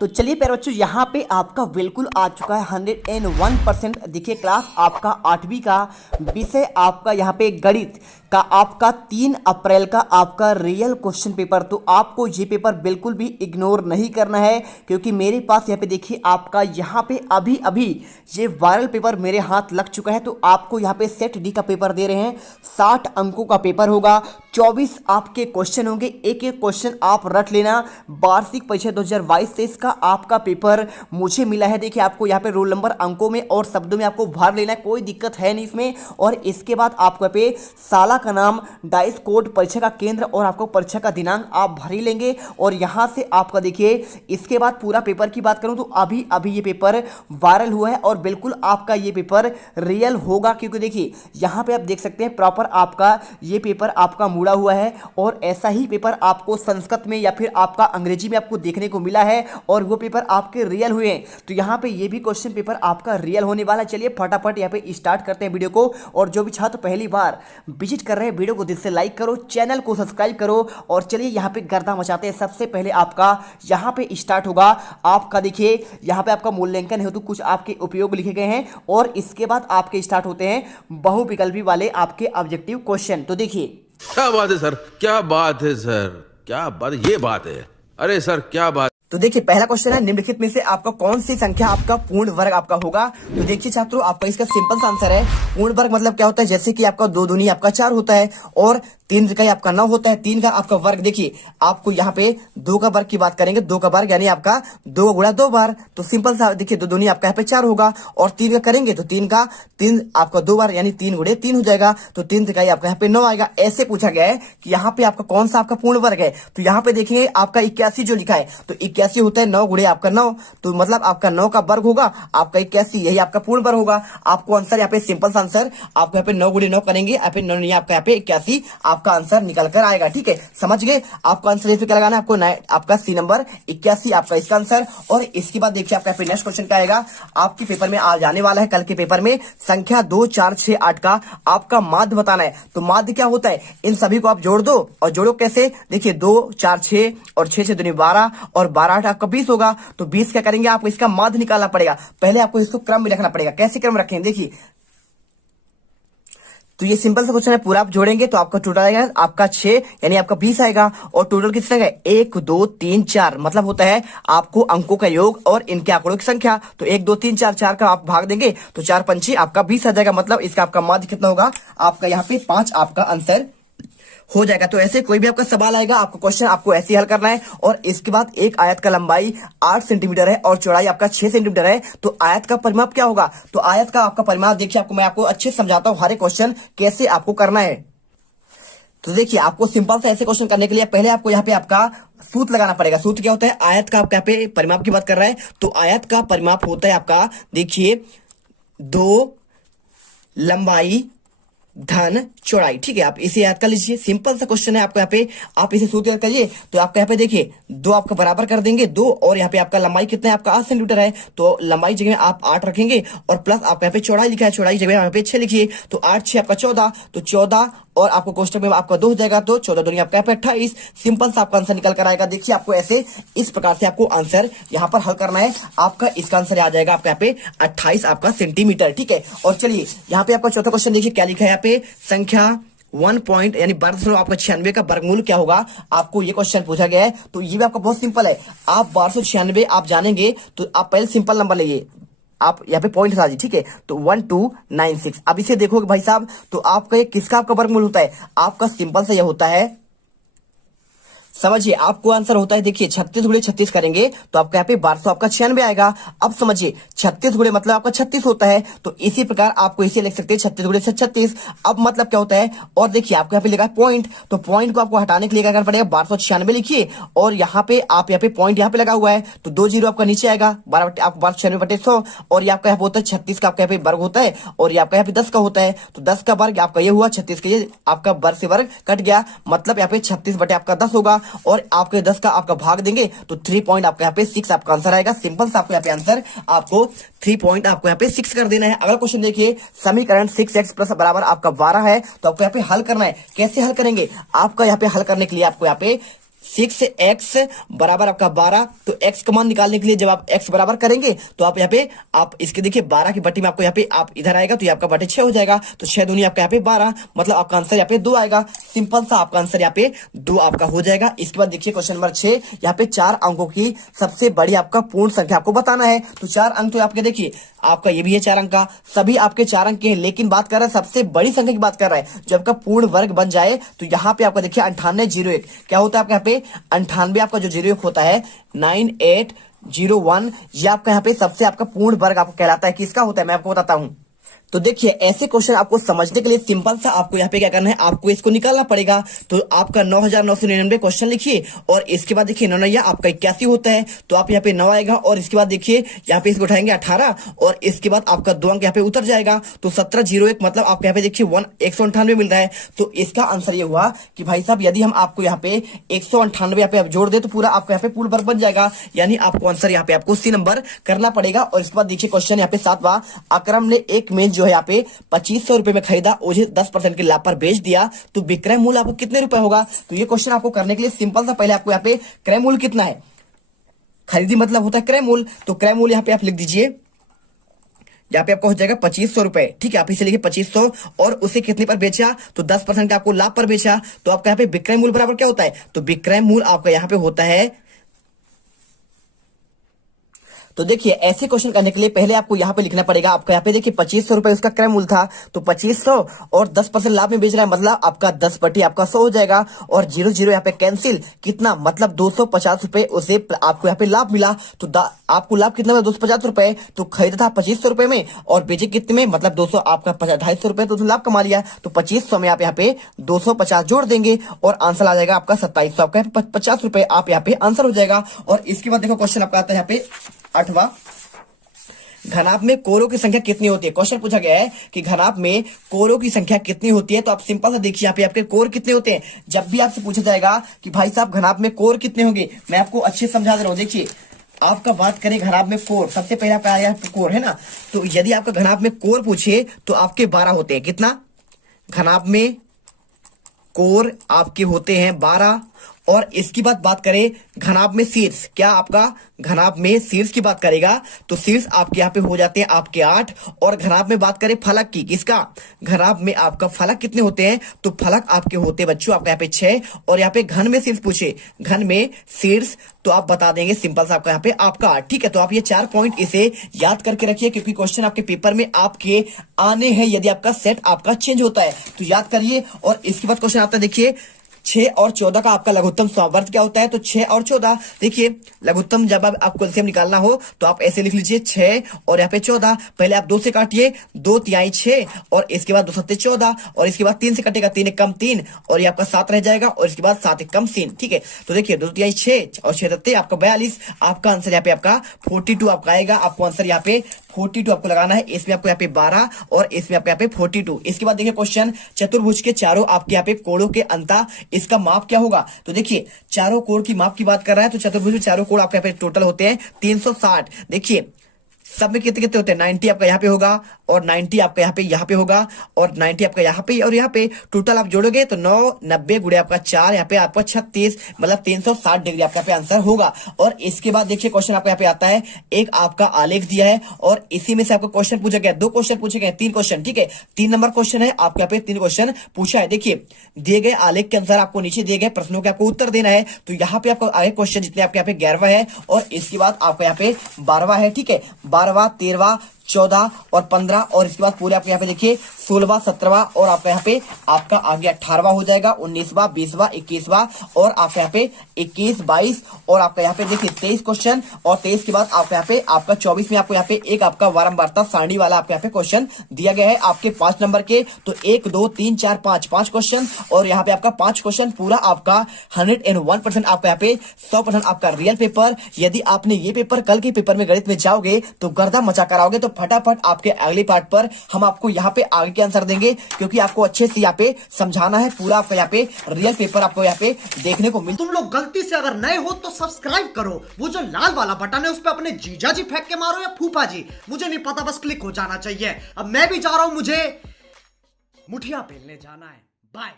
तो चलिए प्यारे बच्चों, यहाँ पे आपका बिल्कुल आ चुका है 101%। देखिए क्लास आपका 8वीं का विषय आपका यहाँ पे गणित का आपका 3 अप्रैल का आपका रियल क्वेश्चन पेपर। तो आपको ये पेपर बिल्कुल भी इग्नोर नहीं करना है, क्योंकि मेरे पास यहाँ पे देखिए आपका यहाँ पे अभी अभी ये वायरल पेपर मेरे हाथ लग चुका है। तो आपको यहाँ पे सेट डी का पेपर दे रहे हैं, 60 अंकों का पेपर होगा, 24 आपके क्वेश्चन होंगे, एक एक क्वेश्चन आप रट लेना। वार्षिक परीक्षा 2022 से इसका आपका पेपर मुझे मिला है। देखिए आपको यहाँ पे रोल नंबर अंकों में और शब्दों में आपको भर लेना है, कोई दिक्कत है नहीं इसमें। और इसके बाद आपको यहाँ पे साला का नाम, डाइस कोड, परीक्षा का केंद्र और आपको परीक्षा का दिनांक आप भर ही लेंगे। और यहाँ से आपका देखिए इसके बाद पूरा पेपर की बात करूँ तो अभी अभी ये पेपर वायरल हुआ है और बिल्कुल आपका ये पेपर रियल होगा, क्योंकि देखिए यहाँ पे आप देख सकते हैं प्रॉपर आपका ये पेपर आपका मुड़ा हुआ है। और ऐसा ही पेपर आपको संस्कृत में या फिर आपका अंग्रेजी में आपको देखने को मिला है और वो पेपर आपके रियल हुए हैं। तो यहाँ पे ये भी क्वेश्चन पेपर आपका रियल होने वाला है। चलिए फटाफट यहाँ पे स्टार्ट करते हैं वीडियो को। और जो भी छात्र पहली बार विजिट कर रहे हैं, वीडियो को दिल से लाइक करो, चैनल को सब्सक्राइब करो और चलिए यहाँ पे गर्दा मचाते हैं। सबसे पहले आपका यहाँ पे स्टार्ट होगा आपका, देखिए यहाँ पे आपका मूल्यांकन हेतु कुछ आपके उपयोग लिखे गए हैं और इसके बाद आपके स्टार्ट होते हैं बहुविकल्पी वाले आपके ऑब्जेक्टिव क्वेश्चन। तो देखिए क्या बात है सर, क्या बात है सर, क्या बात, ये बात है, अरे सर क्या बात। तो देखिए पहला क्वेश्चन है, निम्नलिखित में से आपका कौन सी संख्या आपका पूर्ण वर्ग आपका होगा। तो देखिए छात्रों, आपका इसका सिंपल सा आंसर है, पूर्ण वर्ग मतलब क्या होता है, जैसे कि आपका 2 दूनी आपका 4 होता है और 3 इकाई आपका 9 होता है, 3 का आपका वर्ग। देखिए आपको यहाँ पे 2 का वर्ग की बात करेंगे, 2 का वर्ग यानी आपका 2 गुणा 2 बार। तो सिंपल सा देखिए 2 दूनी आपका यहाँ पे 4 होगा और 3 का करेंगे तो 3 आपका 2 बार यानी 3 गुणे 3 हो जाएगा। तो 3 इकाई आपका यहाँ पे 9 आएगा। ऐसे पूछा गया है कि यहाँ पे आपका कौन सा आपका पूर्ण वर्ग है। तो यहाँ पे देखेंगे आपका 81 जो लिखा है, तो 81 होता है 9 गुणे आपका 9, तो मतलब आपका 9 का वर्ग होगा आपका 81, यही आपका पूर्ण वर्ग होगा। आपको आंसर यहाँ पे सिंपल सा आंसर आपको यहाँ पे 9 गुणे 9 करेंगे, यहाँ पे 9 नहीं आपका यहाँ पे 81 आपका आंसर निकल कर आएगा। ठीक है, समझ गए। आपको आंसर इसमें क्या लगाना है, आपको आपका सी नंबर 81 आपका इसका आंसर। और इसके बाद देखिए आपका नेक्स्ट क्वेश्चन क्या आएगा, आपके पेपर में आ जाने वाला है कल के पेपर में, संख्या 2 4 6 8 का आपका माध्य बताना है। तो माध्य क्या होता है, इन सभी को आप जोड़ दो और जोड़ो कैसे, देखिए 2 4 6 और 6 6 दूनी 12 और 12 8 आपका 20 होगा। तो 20 क्या करेंगे, आपको इसका माध्य निकालना पड़ेगा। पहले आपको इसको क्रम में रखना पड़ेगा। कैसे क्रम रखें, देखिए तो ये सिंपल सा क्वेश्चन है, पूरा आप जोड़ेंगे तो आपका टोटल आएगा आपका 6 यानी आपका 20 आएगा। और टोटल कितना है, 1 2 3 4 मतलब होता है आपको अंकों का योग और इनके आंकड़ों की संख्या। तो 1 2 3 4 4 का आप भाग देंगे तो 4 पंची आपका 20 आ जाएगा। मतलब इसका आपका माध्य कितना होगा, आपका यहाँ पे 5 आपका आंसर हो जाएगा। तो ऐसे कोई भी आपका सवाल आएगा, आपको क्वेश्चन आपको ऐसे ही हल करना है। और इसके बाद एक आयत का लंबाई 8 सेंटीमीटर है और चौड़ाई आपका 6 सेंटीमीटर है। तो आयत का परिमाप क्या होगा, तो आयत का आपका परिमाप देखिए मैं आपको अच्छे से समझाता हूं हर एक क्वेश्चन कैसे आपको करना है। तो देखिए आपको सिंपल से ऐसे क्वेश्चन करने के लिए पहले आपको यहाँ पे आपका सूत्र लगाना पड़ेगा। सूत्र क्या होता है, आयत का आपका यहाँ पे परिमाप की बात कर रहा है, तो आयत का परिमाप होता है आपका, देखिए 2 लंबाई धन चौड़ाई। ठीक है, आप इसे याद कर लीजिए, सिंपल सा क्वेश्चन है आपको यहाँ पे, आप इसे सूत्र याद करिए। तो आपका यहाँ पे देखिए 2 आपका बराबर कर देंगे 2 और यहाँ पे आपका लंबाई कितना है, आपका 8 सेंटीमीटर है। तो लंबाई जगह में आप 8 रखेंगे और प्लस आपका यहाँ पे चौड़ाई लिखा है, चौड़ाई जगह यहाँ पे 6 लिखिए। तो 8 6 आपका 14, तो 14 और आपको कोष्टक में आपका 2 हो जाएगा, तो 14 दूनी आपका यहाँ पे 28। सिंपल सा आपका आंसर निकल कर आएगा। देखिए आपको ऐसे इस प्रकार से आपको आंसर यहाँ पर हल करना है। आपका इसका आंसर आ जाएगा आपका यहाँ पे 28 आपका सेंटीमीटर। ठीक है, और चलिए यहाँ पे आपका चौथा क्वेश्चन देखिए क्या लिखा है, यहाँ पे संख्या 1 पॉइंट यानी 12 आपका 96 का वर्गमूल क्या होगा, आपको ये क्वेश्चन पूछा गया है। तो ये भी आपका बहुत सिंपल है, आप 1296 आप जानेंगे तो आप पहले सिंपल नंबर लेंगे, आप यहाँ पे पॉइंट हटा दीजिए। ठीक है, तो 1296। अब इसे देखोगे भाई साहब, तो आपका ये किसका आपका वर्गमूल होता है, आपका सिंपल से यह होता है, समझिए आपको आंसर होता है, देखिए 36 गुणे 36 करेंगे तो आपका यहाँ पे 1200 आपका 96 आएगा। अब समझिए 36 गुणे मतलब आपका 36 होता है, तो इसी प्रकार आपको इसे लिख सकते हैं 36 गुणे 36। अब मतलब क्या होता है, और देखिए आपको यहाँ पे लिखा है पॉइंट, तो पॉइंट को आपको हटाने के लिए क्या करना पड़ेगा, 1296 लिखिए और यहाँ पे आप यहाँ पे पॉइंट यहाँ पे लगा हुआ है, तो 2 जीरो आपका नीचे आएगा, 1296/100 और ये आपका यहाँ पे होता है 36 का आपका यहाँ पे वर्ग होता है और ये आपका यहाँ पे 10 का होता है। तो 10 का वर्ग आपका ये हुआ, 36 का ये आपका वर्ग से वर्ग कट गया, मतलब यहाँ पे 36 आपका 10 होगा और आपके 10 का आपका भाग देंगे तो 3 पॉइंट आपका यहाँ पे 6 आपका आंसर आएगा। सिंपल सा आपको यहाँ पे आंसर आपको 3 पॉइंट आपको यहाँ पे 6 कर देना है। अगला क्वेश्चन देखिए, समीकरण 6x प्लस बराबर आपका 12 है, तो आपको यहाँ पे हल करना है। कैसे हल करेंगे, आपका यहाँ पे हल करने के लिए आपको यहाँ पे 6x बराबर आपका 12। तो x का मान निकालने के लिए जब आप x बराबर करेंगे तो आप यहाँ पे आप इसके देखिए 12 की बट्टी में आपको यहाँ पे आप इधर आएगा तो ये आपका बटे 6 हो जाएगा। तो 6 दूनी आपका यहाँ पे 12, मतलब आपका आंसर यहाँ पे 2 आएगा। सिंपल सा आपका आंसर यहाँ पे 2 आपका हो जाएगा। इसके बाद देखिए क्वेश्चन नंबर 6, यहाँ पे 4 अंकों की सबसे बड़ी आपका पूर्ण संख्या आपको बताना है। तो 4 अंक तो आपके देखिए आपका ये भी है 4 अंक का, सभी आपके 4 अंक के हैं, लेकिन बात कर रहा है सबसे बड़ी संख्या की बात कर रहा है। जब आपका पूर्ण वर्ग बन जाए तो यहाँ पे आपका देखिए 9801 क्या होता है आपका यहाँ पे 98 आपका जो 01 होता है 9801, ये आपका यहाँ पे सबसे आपका पूर्ण वर्ग आपको कहलाता है। किसका होता है मैं आपको बताता हूं। तो देखिए ऐसे क्वेश्चन आपको समझने के लिए सिंपल सा आपको यहाँ पे क्या करना है, आपको इसको निकालना पड़ेगा। तो आपका 9999 क्वेश्चन लिखिए और इसके बाद देखिए 9 आपका 81 होता है, तो आप यहाँ पे 9 आएगा और इसके बाद देखिए यहाँ पे इसको उठाएंगे 18 और इसके बाद आपका 2 अंक यहाँ पे उतर जाएगा। तो 1701 मतलब आपको यहाँ पे देखिए 198 मिल रहा है। तो इसका आंसर ये हुआ कि भाई साहब यदि हम आपको यहाँ पे 198 यहाँ पे आप जोड़ दे तो पूरा आपका यहाँ पे पूर्ण वर्ग बन जाएगा, यानी आपको आंसर यहाँ पे आपको सी नंबर करना पड़ेगा। और इसके बाद देखिए क्वेश्चन यहाँ पे 7वां, अकरम ने एक मेज जो है यहाँ पे 2500 रुपए में खरीदा, उसे 10% के लाभ पर बेच दिया, तो विक्रय मूल्य आपको कितने रुपए होगा। तो ये क्वेश्चन आपको करने के लिए सिंपल सा पहले आपको यहाँ पे क्रय मूल्य कितना है, खरीदी मतलब होता है क्रय मूल्य। तो क्रय मूल्य यहाँ पे आप लिख दीजिए, यहाँ पे आपका हो जाएगा 2500 रुपए। ठीक है, आप इसे लिखिए 2500 और उसे कितने पर बेचा, तो 10% का आपको लाभ पर बेचा। तो आपका यहाँ पे विक्रय मूल्य बराबर क्या होता है, तो विक्रय मूल्य आपका यहाँ पे होता है। तो देखिए ऐसे क्वेश्चन करने के लिए पहले आपको यहाँ पे लिखना पड़ेगा, आपका यहाँ पे देखिए 2500 रुपए उसका क्रय मूल्य था, तो 2500 और 10% लाभ में बेच रहा है, मतलब आपका 10 बटी आपका 100 हो जाएगा। और 00 यहाँ पे कैंसिल, कितना मतलब 250 रुपए उसे आपको यहाँ पे लाभ मिला। तो आपको लाभ कितना मिला 250 रुपए, तो खरीदा था 2500 रुपए में और बेचे कितने में, मतलब 200 आपका 250 रुपए, तो लाभ कमा लिया। तो 2500 में आप यहाँ पे 250 जोड़ देंगे और आंसर आ जाएगा आपका 2700, आपका 50 रुपए आप यहाँ पे आंसर हो जाएगा। और इसके बाद देखो क्वेश्चन आपका आता है यहाँ पे 8वां, घनाभ में कोरों की संख्या कितनी होती है। क्वेश्चन पूछा गया है कि घनाभ में कोरों की संख्या कितनी होती है। तो आप सिंपल सा देखिए यहाँ पे आपके कोर कितने होते हैं। जब भी आपसे पूछा जाएगा कि भाई साहब घनाभ में कोर कितने होंगे, मैं आपको अच्छे से समझा दे रहा हूं। देखिए आपका बात करें घनाभ में कोर, सबसे पहले आपका आया कोर है ना, तो यदि आपका घनाभ में कोर पूछे तो आपके 12 होते हैं। कितना, घनाभ में कोर आपके होते हैं 12। और इसकी बात करें घनाभ में शीर्ष, क्या आपका घनाभ में शीर्ष की बात करेगा तो शीर्ष आपके यहाँ पे हो जाते हैं आपके 8। और घनाभ में बात करें फलक की, किसका, घनाभ में आपका फलक कितने होते हैं, तो फलक आपके होते हैं बच्चों आपका यहाँ पे 6। और यहाँ पे घन में शीर्ष पूछे, घन में शीर्ष, तो आप बता देंगे सिंपल सा आपका यहाँ पे आपका 8। ठीक है, तो आप ये 4 पॉइंट इसे याद करके रखिए, क्योंकि क्वेश्चन आपके पेपर में आपके आने हैं यदि आपका सेट आपका चेंज होता है, तो याद करिए। और इसके बाद क्वेश्चन आता है देखिए 6 और 14 का आपका लघुत्तम समवर्त क्या होता है। तो 6 और 14 देखिए लघुत्तम जब आपको एलसीएम निकालना हो तो आप ऐसे लिख लीजिए 6 और यहाँ पे 14, पहले आप 2 से काटिए, 2 तिहाई 6 और इसके बाद 2 सत्ते 14 और इसके बाद 3 से कटेगा, 3 एक कम 3 और ये आपका 7 रह जाएगा और इसके बाद 7 एक कम 3। ठीक है, तो देखिए 2 तिहाई 6 और 6 सत्ते आपका 42, आपका आंसर यहाँ पे आपका 42 आपका आएगा। आपको आंसर यहाँ पे 42 आपको लगाना है, इसमें आपको यहाँ पे 12 और इसमें आपको यहाँ पे 42। इसके बाद देखिए क्वेश्चन चतुर्भुज के चारों आपके यहाँ पे कोणों के अंतर, इसका माप क्या होगा। तो देखिए चारों कोण की माप की बात कर रहा है, तो चतुर्भुज में चारों कोण आपके यहाँ पे टोटल होते हैं 360। देखिए सब में कितने कितने होते हैं, 90 आपका यहाँ पे होगा और 90 आपका यहाँ पे होगा और 90 आपका यहाँ पे और यहाँ पे, टोटल आप जोड़ोगे तो 9 90 गुड़े आपका 4, यहाँ पे आपका 36, मतलब 360 डिग्री आपका पे आंसर होगा। और इसके बाद देखिए क्वेश्चन आपका यहाँ पे आता है, एक आपका आलेख दिया है और इसी में से आपको क्वेश्चन पूछा गया, 2 क्वेश्चन पूछे गए, 3 क्वेश्चन। ठीक है, 3 नंबर क्वेश्चन है आपके यहाँ पे 3 क्वेश्चन पूछा है। देखिए दिए गए आलेख के अनुसार आपको नीचे दिए गए प्रश्नों के आपको उत्तर देना है। तो यहाँ पे आपको आगे क्वेश्चन जितने आपके यहाँ पे 11वां है और इसके बाद आपका यहाँ पे 12वां है। ठीक है, 12वां 13वां 14 और 15 और इसके बाद पूरे आपके यहाँ पे देखिए 16वां 17वां और आपका यहाँ पे आपका आगे 18वां हो जाएगा, 19वां 20वां 21वां और आपका यहाँ पे 21 22 और आपका यहाँ पे देखिए 23 क्वेश्चन और 23 के बाद आपका यहाँ पे आपका 24 में आपको यहाँ पे एक आपका वारंवारता सारणी वाला आपके यहाँ पे क्वेश्चन दिया गया है आपके 5 नंबर के। तो 1 2 3 4 5 क्वेश्चन और यहाँ पे आपका 5 क्वेश्चन पूरा आपका 101% आपका यहाँ पे 100% आपका रियल पेपर। यदि आपने ये पेपर कल के पेपर में गणित में जाओगे तो गर्दा मचा कर आओगे। तो फटाफट आपके अगले पार्ट पर हम आपको यहाँ पे आगे के आंसर देंगे, क्योंकि आपको अच्छे से यहाँ पे समझाना है, पूरा आपका यहाँ पे रियल पेपर आपको यहाँ पे देखने को मिल। तुम लोग गलती से अगर नए हो तो सब्सक्राइब करो, वो जो लाल वाला बटन है उस पर अपने जीजा जी फेंक के मारो या फूफा जी, मुझे नहीं पता, बस क्लिक हो जाना चाहिए। अब मैं भी जा रहा हूं, मुझे मुठिया पेलने जाना है। बाय।